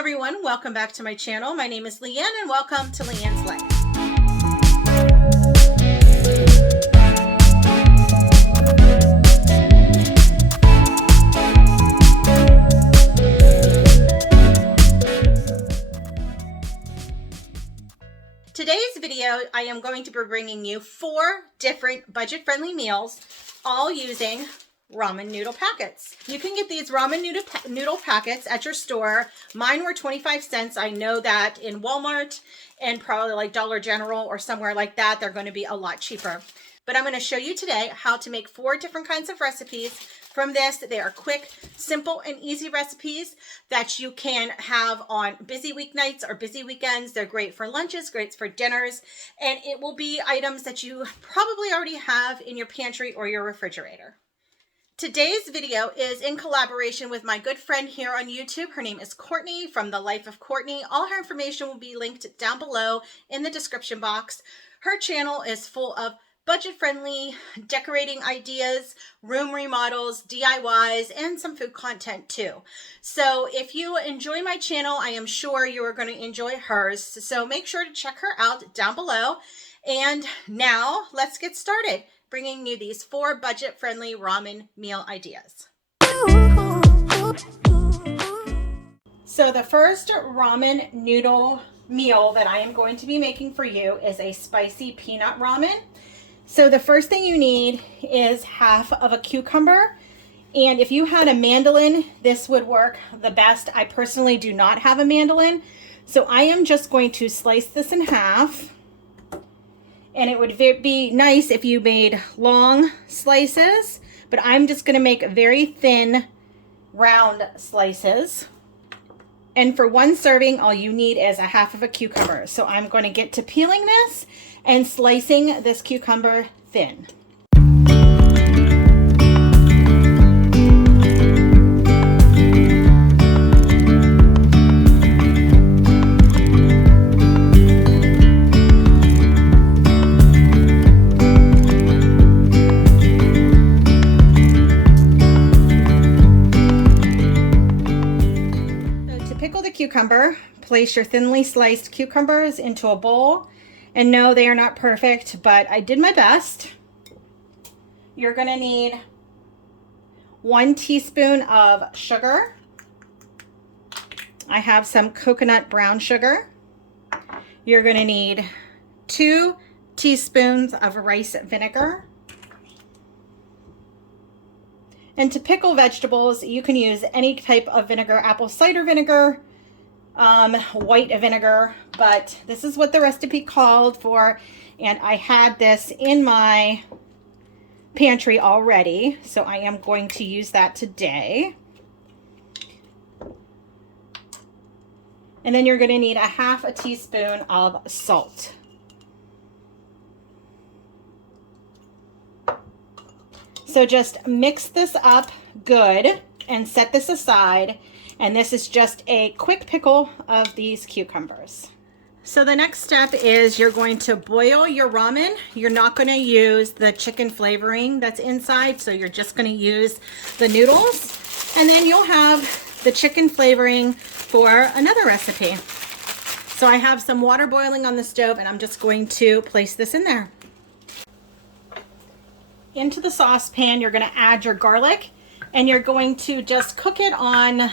everyone, welcome back to my channel. My name is Leanne and welcome to Leanne's Life. Today's video, I am going to be bringing you 4 different budget-friendly meals, all using ramen noodle packets. You can get these ramen noodle packets at your store. Mine were 25 cents. I know that in Walmart and probably like Dollar General or somewhere like that, they're going to be a lot cheaper. But I'm going to show you today how to make 4 different kinds of recipes from this. They are quick, simple, and easy recipes that you can have on busy weeknights or busy weekends. They're great for lunches, great for dinners, and it will be items that you probably already have in your pantry or your refrigerator. Today's video is in collaboration with my good friend here on YouTube. Her name is Courtney from The Life of Courtney. All her information will be linked down below in the description box. Her channel is full of budget-friendly decorating ideas, room remodels, DIYs, and some food content too. So if you enjoy my channel, I am sure you are going to enjoy hers. So make sure to check her out down below. And now let's get started, bringing you these 4 budget-friendly ramen meal ideas. So the first ramen noodle meal that I am going to be making for you is a spicy peanut ramen. So the first thing you need is half of a cucumber. And if you had a mandolin, this would work the best. I personally do not have a mandolin. So I am just going to slice this in half. And it would be nice if you made long slices, but I'm just going to make very thin, round slices. And for one serving, all you need is a half of a cucumber. So I'm going to get to peeling this and slicing this cucumber thin. Cucumber, place your thinly sliced cucumbers into a bowl, and no, they are not perfect, but I did my best. You're going to need 1 teaspoon of sugar. I have some coconut brown sugar. You're going to need 2 teaspoons of rice vinegar. And to pickle vegetables, you can use any type of vinegar, apple cider vinegar, white vinegar, but this is what the recipe called for, and I had this in my pantry already, so I am going to use that today. And then you're going to need a half a teaspoon of salt. So just mix this up good and set this aside. And this is just a quick pickle of these cucumbers. So the next step is you're going to boil your ramen. You're not going to use the chicken flavoring that's inside, so you're just going to use the noodles. And then you'll have the chicken flavoring for another recipe. So I have some water boiling on the stove, and I'm just going to place this in there. Into the saucepan, you're going to add your garlic, and you're going to just cook it on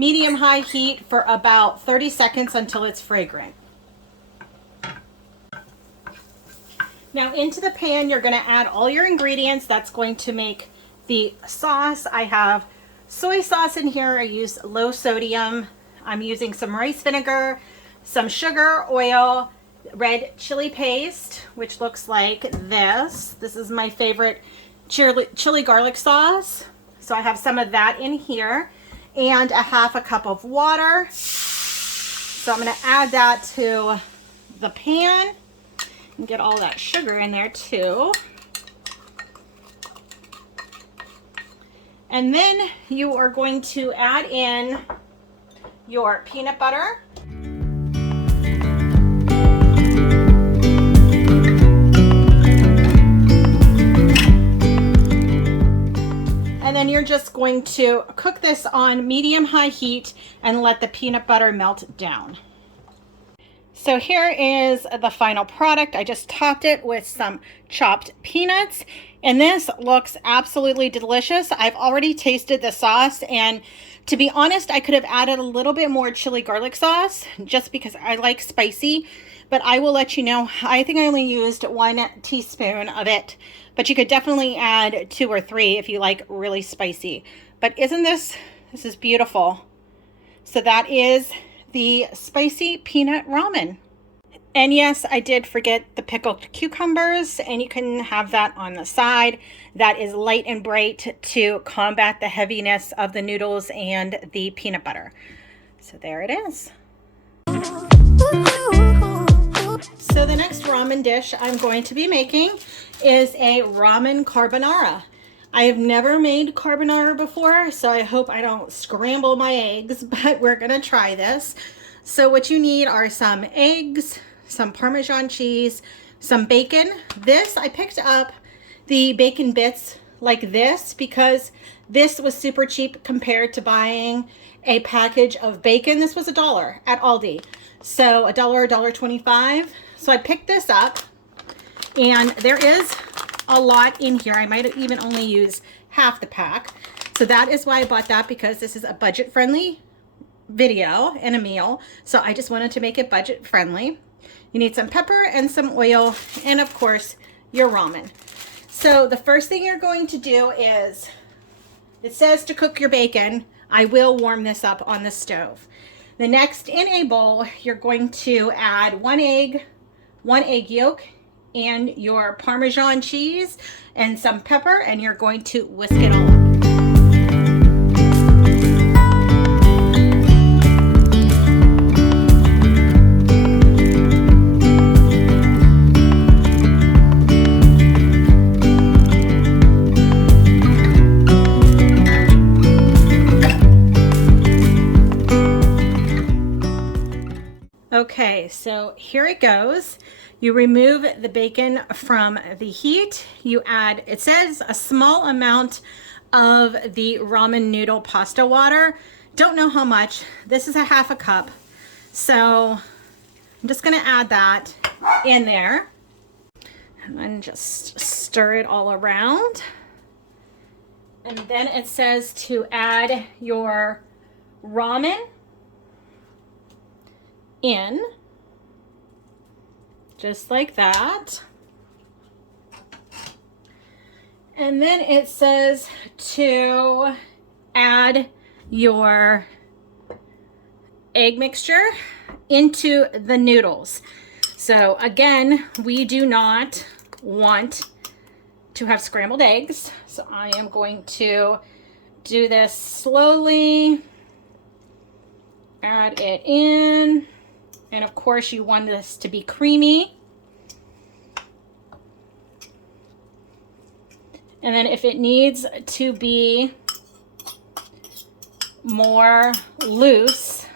medium-high heat for about 30 seconds until it's fragrant. Now into the pan, you're going to add all your ingredients. That's going to make the sauce. I have soy sauce in here. I use low sodium. I'm using some rice vinegar, some sugar, oil, red chili paste, which looks like this. This is my favorite chili garlic sauce. So I have some of that in here. And a half a cup of water. So I'm going to add that to the pan and get all that sugar in there too. And then you are going to add in your peanut butter. And then you're just going to cook this on medium-high heat and let the peanut butter melt down. So here is the final product. I just topped it with some chopped peanuts, and this looks absolutely delicious. I've already tasted the sauce, and to be honest, I could have added a little bit more chili garlic sauce just because I like spicy, but I will let you know. I think I only used 1 teaspoon of it, but you could definitely add 2 or 3 if you like really spicy. But isn't this is beautiful. So that is the spicy peanut ramen. And yes, I did forget the pickled cucumbers, and you can have that on the side. That is light and bright to combat the heaviness of the noodles and the peanut butter. So there it is. So the next ramen dish I'm going to be making is a ramen carbonara. I have never made carbonara before, so I hope I don't scramble my eggs, but we're gonna try this. So what you need are some eggs, some Parmesan cheese, some bacon. This, I picked up the bacon bits like this because this was super cheap compared to buying a package of bacon. This was $1 at Aldi. So $1, $1.25. So I picked this up, and there is a lot in here. I might even only use half the pack. So that is why I bought that, because this is a budget-friendly video and a meal. So I just wanted to make it budget-friendly. You need some pepper and some oil, and of course, your ramen. So the first thing you're going to do is, it says to cook your bacon. I will warm this up on the stove. The next, in a bowl, you're going to add 1 egg, 1 egg yolk, and your Parmesan cheese and some pepper, and you're going to whisk it all up. Okay, so here it goes. You remove the bacon from the heat. You add, it says, a small amount of the ramen noodle pasta water. Don't know how much. This is a half a cup. So I'm just gonna add that in there and then just stir it all around. And then it says to add your ramen in, just like that. And then it says to add your egg mixture into the noodles. So again, we do not want to have scrambled eggs. So I am going to do this slowly, add it in. And of course, you want this to be creamy. And then if it needs to be more loose,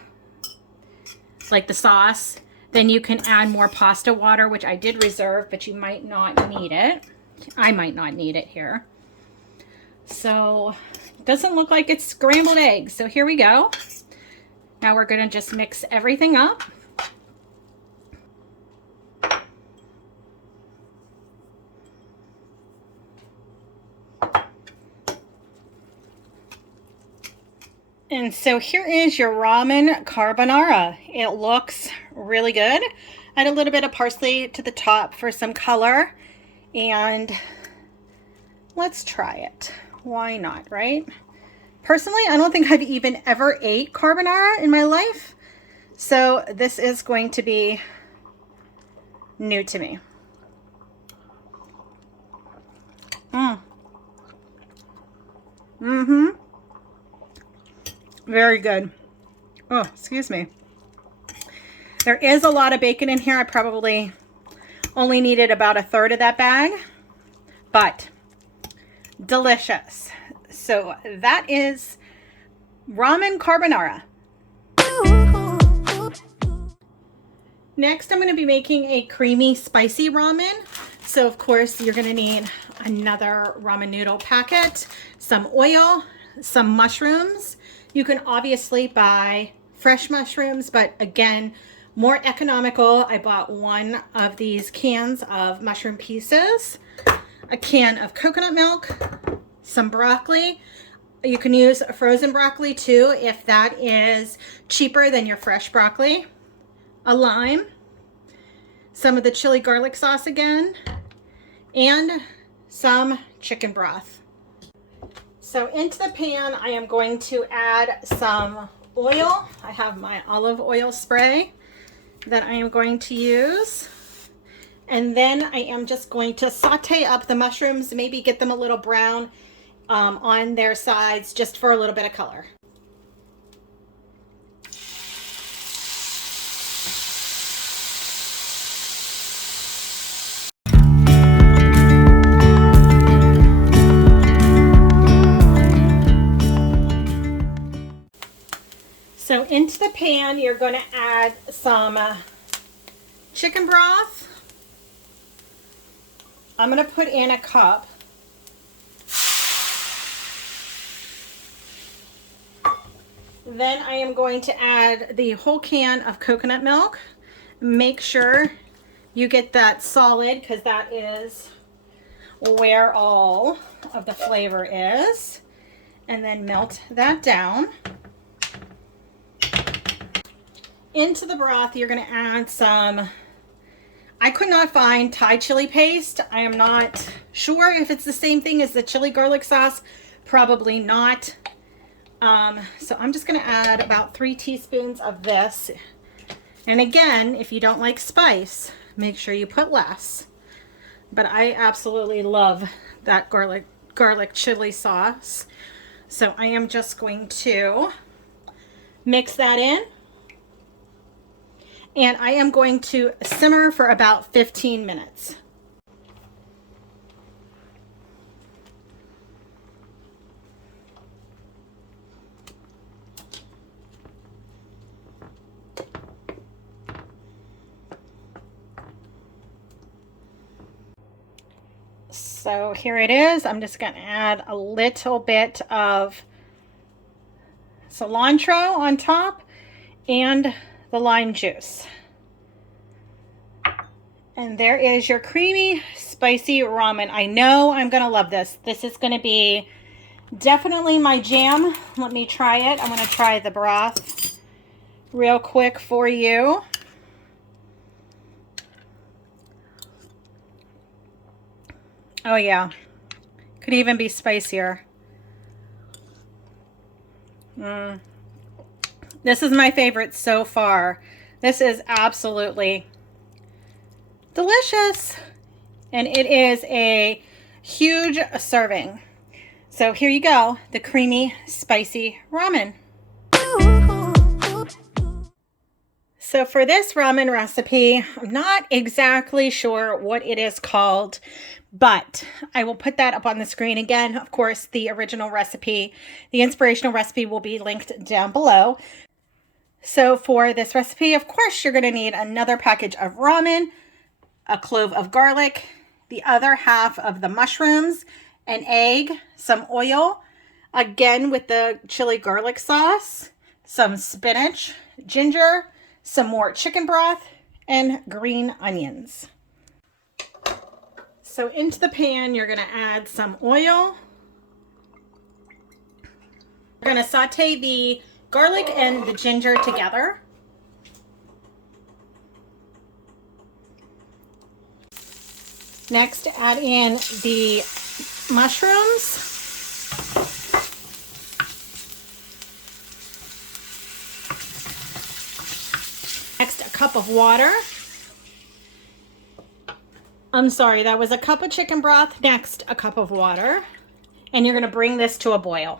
like the sauce, then you can add more pasta water, which I did reserve, but you might not need it. I might not need it here. So it doesn't look like it's scrambled eggs. So here we go. Now we're gonna just mix everything up. And so here is your ramen carbonara. It looks really good. Add a little bit of parsley to the top for some color. And let's try it. Why not, right? Personally, I don't think I've even ever ate carbonara in my life. So this is going to be new to me. Very good. Oh, excuse me. There is a lot of bacon in here. I probably only needed about 1/3 of that bag, but delicious. So that is ramen carbonara. Next, I'm going to be making a creamy, spicy ramen. So of course, you're going to need another ramen noodle packet, some oil, some mushrooms. You can obviously buy fresh mushrooms, but again, more economical. I bought one of these cans of mushroom pieces, a can of coconut milk, some broccoli. You can use frozen broccoli too if that is cheaper than your fresh broccoli, a lime, some of the chili garlic sauce again, and some chicken broth. So into the pan, I am going to add some oil. I have my olive oil spray that I am going to use. And then I am just going to saute up the mushrooms, maybe get them a little brown on their sides just for a little bit of color. So into the pan, you're going to add some chicken broth. I'm going to put in a cup. Then I am going to add the whole can of coconut milk. Make sure you get that solid because that is where all of the flavor is. And then melt that down. Into the broth, you're going to add some, I could not find Thai chili paste. I am not sure if it's the same thing as the chili garlic sauce. Probably not. So I'm just going to add about 3 teaspoons of this. And again, if you don't like spice, make sure you put less. But I absolutely love that garlic chili sauce. So I am just going to mix that in. And I am going to simmer for about 15 minutes. So here it is. I'm just going to add a little bit of cilantro on top and the lime juice. And there is your creamy, spicy ramen. I know I'm going to love this. This is going to be definitely my jam. Let me try it. I'm going to try the broth real quick for you. Oh yeah, could even be spicier. This is my favorite so far. This is absolutely delicious. And it is a huge serving. So here you go, the creamy, spicy ramen. So for this ramen recipe, I'm not exactly sure what it is called, but I will put that up on the screen again. Of course, the original recipe, the inspirational recipe will be linked down below. So for this recipe, of course, you're going to need another package of ramen, a clove of garlic, the other half of the mushrooms, an egg, some oil, again with the chili garlic sauce, some spinach, ginger, some more chicken broth, and green onions. So into the pan, you're going to add some oil. We're going to saute the garlic and the ginger together. Next, add in the mushrooms. Next, a cup of water. I'm sorry, that was a cup of chicken broth. Next, a cup of water. And you're going to bring this to a boil.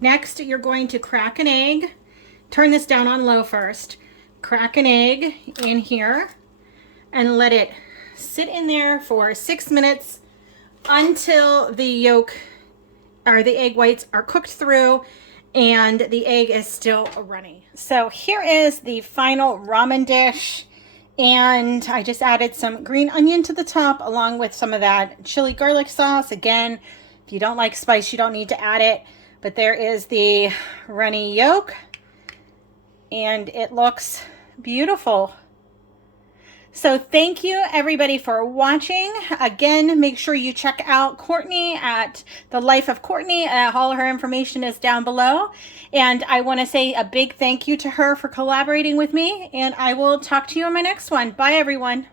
Next, you're going to crack an egg. Turn this down on low first. Crack an egg in here. and let it sit in there for 6 minutes until the yolk or the egg whites are cooked through and the egg is still runny. So here is the final ramen dish. And I just added some green onion to the top along with some of that chili garlic sauce. Again, if you don't like spice, you don't need to add it. But there is the runny yolk. And it looks beautiful. So thank you everybody for watching. Again, make sure you check out Courtney at The Life of Courtney. All her information is down below. And I want to say a big thank you to her for collaborating with me. And I will talk to you on my next one. Bye everyone.